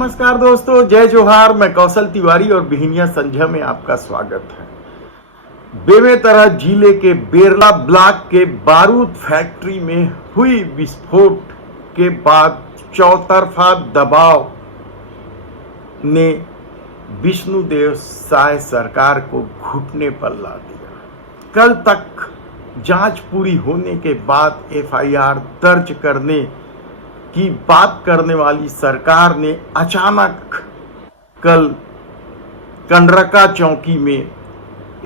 नमस्कार दोस्तों, जय जोहार। मैं कौशल तिवारी और बिहिनिया संझा में आपका स्वागत है। बेमेतरा जिले के बेरला ब्लॉक के बारूद फैक्ट्री में हुई विस्फोट के बाद चौतरफा दबाव ने विष्णुदेव साय सरकार को घुटने पर ला दिया। कल तक जांच पूरी होने के बाद एफआईआर दर्ज करने की बात करने वाली सरकार ने अचानक कल कंडरका चौकी में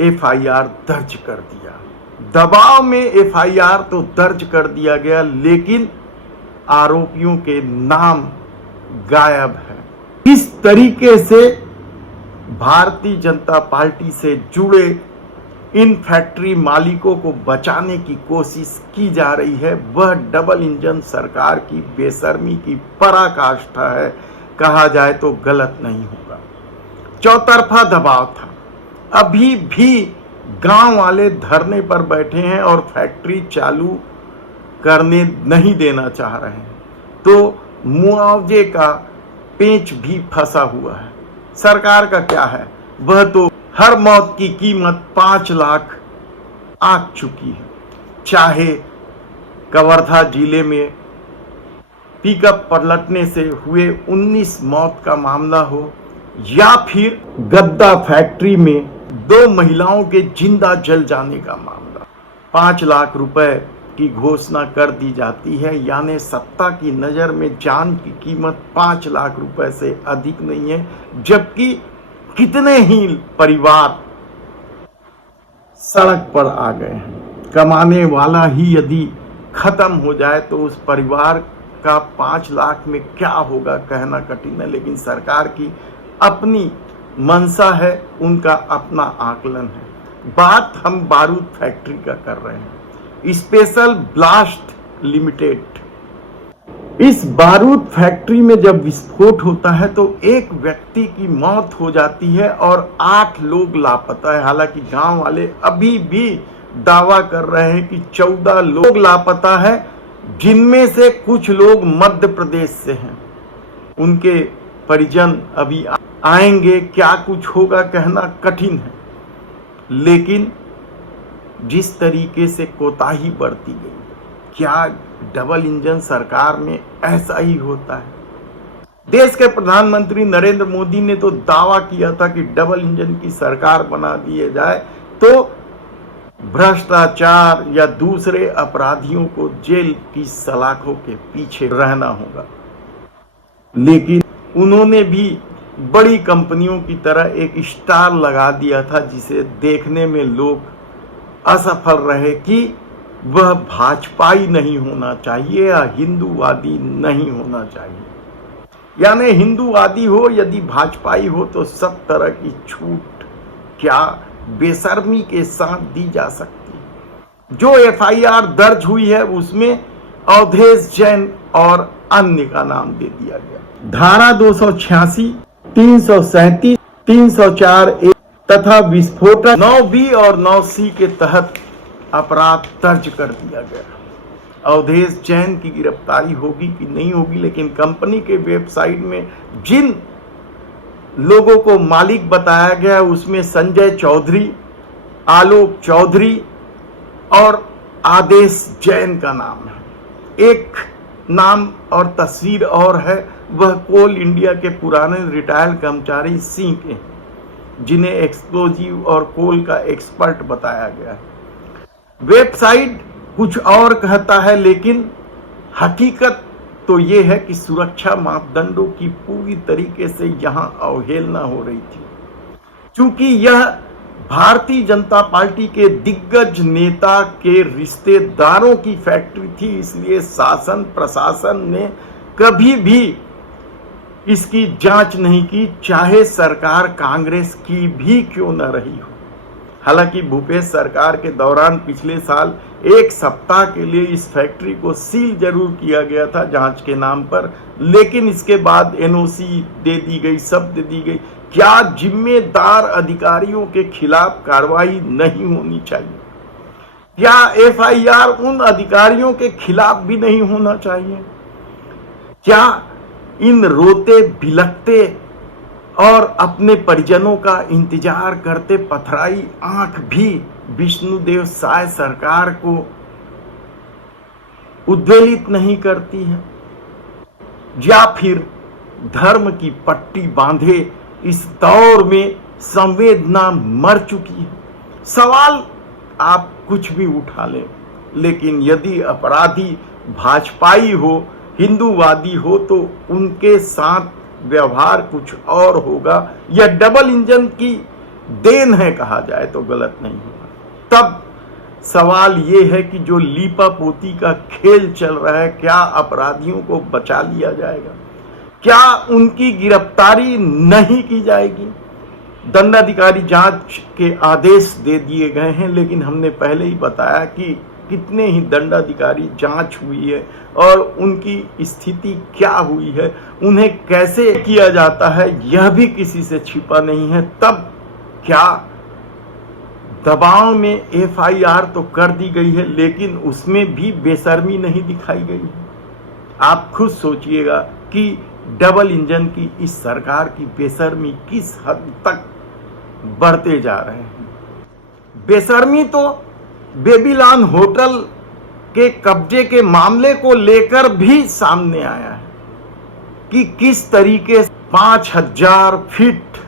एफआईआर दर्ज कर दिया। दबाव में एफआईआर तो दर्ज कर दिया गया, लेकिन आरोपियों के नाम गायब हैं। इस तरीके से भारतीय जनता पार्टी से जुड़े इन फैक्ट्री मालिकों को बचाने की कोशिश की जा रही है। वह डबल इंजन सरकार की बेशर्मी की पराकाष्ठा है, कहा जाए तो गलत नहीं होगा। चौतरफा दबाव था। अभी भी गांव वाले धरने पर बैठे हैं और फैक्ट्री चालू करने नहीं देना चाह रहे हैं, तो मुआवजे का पेंच भी फंसा हुआ है। सरकार का क्या है, वह तो हर मौत की कीमत 5 लाख आंक चुकी है। चाहे कवर्धा जिले में पिकअप पलटने से हुए 19 मौत का मामला हो, या फिर गद्दा फैक्ट्री में 2 महिलाओं के जिंदा जल जाने का मामला। 5 लाख रुपए की घोषणा कर दी जाती है, यानी सत्ता की नजर में जान की कीमत 5 लाख रुपए से अधिक नहीं है, जबकि कितने ही परिवार सड़क पर आ गए हैं। कमाने वाला ही यदि खत्म हो जाए तो उस परिवार का 5 लाख में क्या होगा कहना कठिन है, लेकिन सरकार की अपनी मंशा है, उनका अपना आकलन है। बात हम बारूद फैक्ट्री का कर रहे हैं, स्पेशल ब्लास्ट लिमिटेड। इस बारूद फैक्ट्री में जब विस्फोट होता है तो एक व्यक्ति की मौत हो जाती है और 8 लोग लापता है। हालांकि गांव वाले अभी भी दावा कर रहे हैं कि 14 लोग लापता है, जिनमें से कुछ लोग मध्य प्रदेश से हैं। उनके परिजन अभी आएंगे, क्या कुछ होगा कहना कठिन है, लेकिन जिस तरीके से कोताही बरती गई, क्या डबल इंजन सरकार में ऐसा ही होता है? देश के प्रधानमंत्री नरेंद्र मोदी ने तो दावा किया था कि डबल इंजन की सरकार बना दिए जाए तो भ्रष्टाचार या दूसरे अपराधियों को जेल की सलाखों के पीछे रहना होगा। लेकिन उन्होंने भी बड़ी कंपनियों की तरह एक स्टार लगा दिया था, जिसे देखने में लोग असफल रहे कि वह भाजपाई नहीं होना चाहिए या हिंदूवादी नहीं होना चाहिए। यानी हिंदूवादी हो यदि भाजपाई हो तो सब तरह की छूट क्या बेशर्मी के साथ दी जा सकती है। जो एफआईआर दर्ज हुई है उसमें अवधेश जैन और अन्य का नाम दे दिया गया। धारा 286, 337, 304A तथा विस्फोटक 9B और 9C के तहत अपराध दर्ज कर दिया गया। अवधेश जैन की गिरफ्तारी होगी कि नहीं होगी, लेकिन कंपनी के वेबसाइट में जिन लोगों को मालिक बताया गया उसमें संजय चौधरी, आलोक चौधरी और आदेश जैन का नाम है। एक नाम और तस्वीर और है, वह कोल इंडिया के पुराने रिटायर्ड कर्मचारी सिंह के, जिन्हें एक्सप्लोजिव और कोल का एक्सपर्ट बताया गया है। वेबसाइट कुछ और कहता है, लेकिन हकीकत तो यह है कि सुरक्षा मापदंडों की पूरी तरीके से यहां अवहेलना हो रही थी। चूंकि यह भारतीय जनता पार्टी के दिग्गज नेता के रिश्तेदारों की फैक्ट्री थी, इसलिए शासन प्रशासन ने कभी भी इसकी जांच नहीं की, चाहे सरकार कांग्रेस की भी क्यों न रही हो। हालांकि भूपेश सरकार के दौरान पिछले साल 1 सप्ताह के लिए इस फैक्ट्री को सील जरूर किया गया था जांच के नाम पर, लेकिन इसके बाद एनओसी दे दी गई, सब दे दी गई। क्या जिम्मेदार अधिकारियों के खिलाफ कार्रवाई नहीं होनी चाहिए? क्या एफआईआर उन अधिकारियों के खिलाफ भी नहीं होना चाहिए? क्या इन रोते बिलखते और अपने परिजनों का इंतजार करते पथराई आंख भी विष्णुदेव साय सरकार को उद्वेलित नहीं करती है, या फिर धर्म की पट्टी बांधे इस दौर में संवेदना मर चुकी है। सवाल आप कुछ भी उठा लें, लेकिन यदि अपराधी भाजपाई हो, हिंदूवादी हो, तो उनके साथ व्यवहार कुछ और होगा। यह डबल इंजन की देन है कहा जाए तो गलत नहीं होगा। तब सवाल यह है कि जो लीपा पोती का खेल चल रहा है, क्या अपराधियों को बचा लिया जाएगा? क्या उनकी गिरफ्तारी नहीं की जाएगी? दंडाधिकारी जांच के आदेश दे दिए गए हैं, लेकिन हमने पहले ही बताया कि कितने ही दंडाधिकारी जांच हुई है और उनकी स्थिति क्या हुई है, उन्हें कैसे किया जाता है, यह भी किसी से छिपा नहीं है। तब क्या दबाव में एफआईआर तो कर दी गई है, लेकिन उसमें भी बेशर्मी नहीं दिखाई गई है। आप खुद सोचिएगा कि डबल इंजन की इस सरकार की बेशर्मी किस हद तक बढ़ते जा रहे हैं। बेशर्मी तो बेबीलोन होटल के कब्जे के मामले को लेकर भी सामने आया है कि किस तरीके से 5000 फीट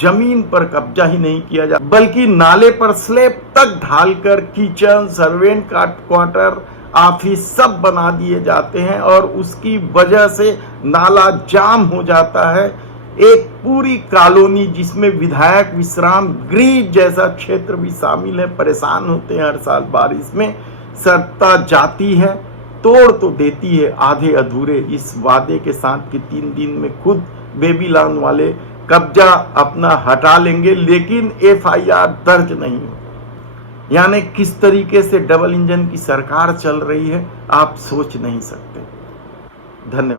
जमीन पर कब्जा ही नहीं किया जाता, बल्कि नाले पर स्लैब तक ढालकर किचन, सर्वेंट क्वार्टर, ऑफिस सब बना दिए जाते हैं और उसकी वजह से नाला जाम हो जाता है। एक पूरी कॉलोनी जिसमें विधायक विश्राम गृह जैसा क्षेत्र भी शामिल है, परेशान होते हैं हर साल बारिश में। सत्ता जाती है, तोड़ तो देती है आधे अधूरे इस वादे के साथ कि 3 दिन में खुद बेबीलोन वाले कब्जा अपना हटा लेंगे, लेकिन एफआईआर दर्ज नहीं हो। यानी किस तरीके से डबल इंजन की सरकार चल रही है आप सोच नहीं सकते। धन्यवाद।